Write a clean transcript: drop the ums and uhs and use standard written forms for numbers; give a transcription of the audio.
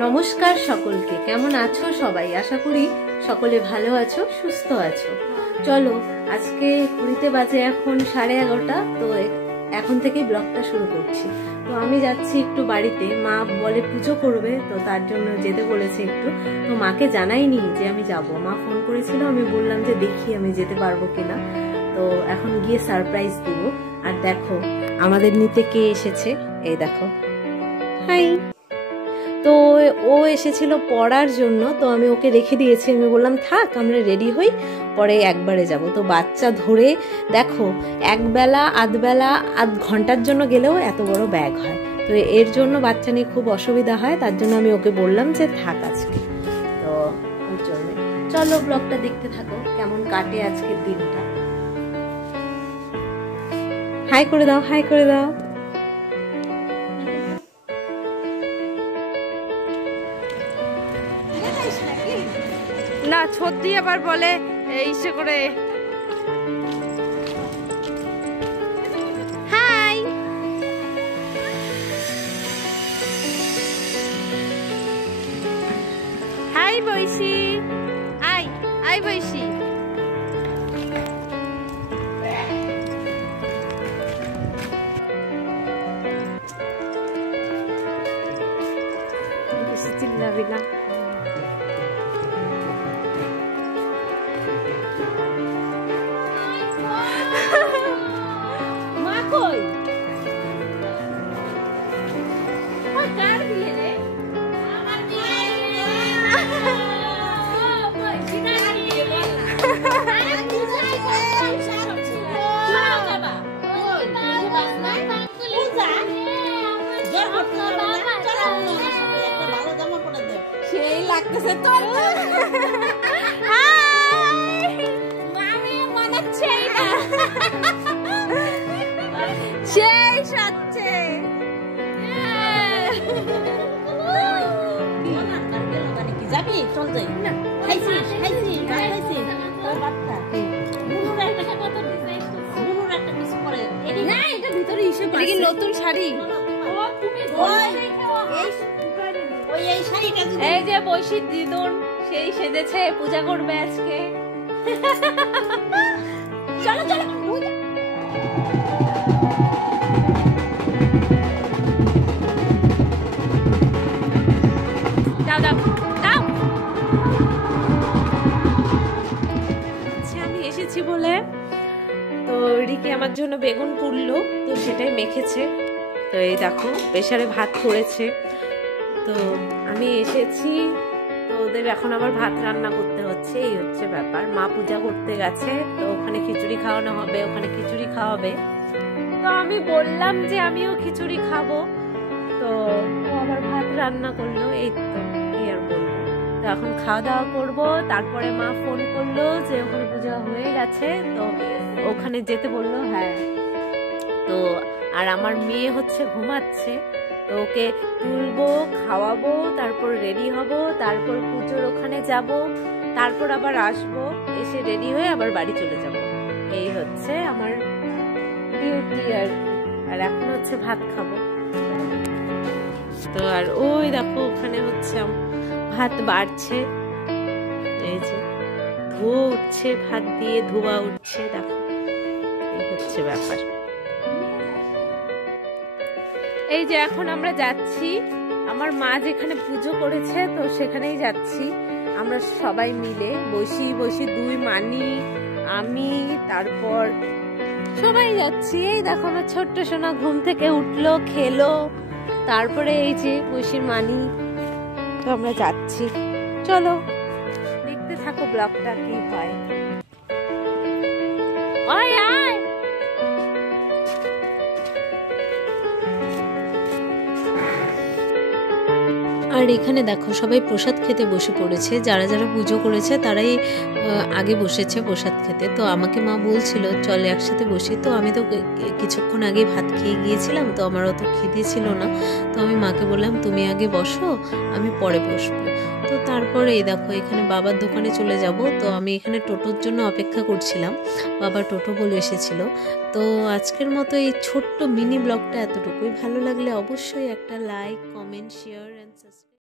নমস্কার সকলকে, কেমন আছো সবাই? আশা করি সকলে ভালো আছো, সুস্থ আছো। চলো, আজকে ঘড়িতে বাজে এখন 11:30। তো এখন থেকেই ব্লগটা শুরু করছি। তো আমি যাচ্ছি একটু বাড়িতে, মা বলে পুজো করবে, তো তার জন্য যেতে বলেছে একটু। তো মাকে জানাইনি যে আমি যাব, মা ফোন করেছিল, আমি বললাম যে দেখি আমি যেতে পারবো কিনা। তো এখন গিয়ে সারপ্রাইজ দিব। আর দেখো আমাদের নিতে কে এসেছে, এই দেখো, হাই। তো ও এসেছিল পড়ার জন্য, তো আমি ওকে রেখে দিয়েছি। আমি বললাম থাক, আমরা রেডি হই, পরে একবারে যাব। তো বাচ্চা ধরে দেখো, একবেলা আধবেলা আধ ঘন্টার জন্য গেলেও এত বড় ব্যাগ হয়। তো এর জন্য বাচ্চা নিয়ে খুব অসুবিধা হয়, তার জন্য আমি ওকে বললাম যে থাক আজকে। তো ওর জন্য চলো ব্লগটা দেখতে থাকো, কেমন কাটে আজকের দিনটা। হাই করে দাও, হাই করে দাও। না ছদ্দি আবার বলে ইসে করে হাই। হাই বৈশি, আই আই বৈশি। চিল্লাবি না। সেই লাগতেছে তো সেই সাচ্ছে যাবি, চল যাই না। নতুন শাড়ি, এই যে বৈশির দিদুন সেই সেজেছে, পূজা করবে আজকে। চলো চলো দাও দাও দাও। আমি এসেছি বলে তো রিকি আমার জন্য বেগুন পুড়লো, তো সেটাই মেখেছে। তো এই দেখো প্রেসারে ভাত করেছে। তো আমি এসেছি, তো ওদের এখন আবার ভাত রান্না করতে হচ্ছে, এই হচ্ছে ব্যাপার। মা পূজা করতে গেছে, তো ওখানে খিচুড়ি খাওয়ানো হবে, ওখানে খিচুড়ি খাওয়াবে। তো আমি বললাম যে আমিও খিচুড়ি খাবো, তো ও আবার ভাত রান্না করলো, এই তো কি আর বলবো। তো এখন খাওয়া দাওয়া করবো, তারপরে মা ফোন করলো যে ওখানে পূজা হয়ে গেছে, তো ওখানে যেতে বললো। হ্যাঁ, তো আর আমার মেয়ে হচ্ছে ঘুমাচ্ছে, তো ওকে তুলবো, খাওয়াবো, তারপর রেডি হব, তারপর পুজোর ওখানে যাব, তারপর আবার আসবো, এসে রেডি হয়ে আবার বাড়ি চলে যাব। এই হচ্ছে আমার ডিউটি আর এখন হচ্ছে ভাত খাবো। তো আর ওই দেখো ওখানে হচ্ছে ভাত বাড়ছে, এই যে ধোয়া উঠছে, ভাত দিয়ে ধোয়া উঠছে, দেখো এই হচ্ছে ব্যাপার। এই যে এখন আমরা যাচ্ছি, আমার মা যেখানে পুজো করেছে তো সেখানেই যাচ্ছি আমরা সবাই মিলে, বসি দুই মানি, আমি, তারপর সবাই যাচ্ছি। এই দেখো আমার ছোট্ট সোনা ঘুম থেকে উঠলো, খেলো, তারপরে এই যে বসির মানি। তো আমরা যাচ্ছি, চলো দেখতে থাকো ব্লগটা কি হয়। আয় আয়। আর এখানে দেখো সবাই প্রসাদ খেতে বসে পড়েছে, যারা যারা পুজো করেছে তারাই আগে বসেছে প্রসাদ খেতে। তো আমাকে মা বলছিল চলে একসাথে বসি, তো আমি তো কিছুক্ষণ আগে ভাত খেয়ে গিয়েছিলাম, তো আমার অত খিদে ছিল না। তো আমি মাকে বললাম তুমি আগে বসো, আমি পরে বসবো। তো তারপরে এই দেখো এখানে বাবার দোকানে চলে যাব। তো আমি এখানে টোটোর জন্য অপেক্ষা করছিলাম, বাবা টোটো বলে এসেছিল। তো আজকের মতো এই ছোট্ট মিনি ব্লগটা এতটুকুই। ভালো লাগলে অবশ্যই একটা like, comment, share and subscribe.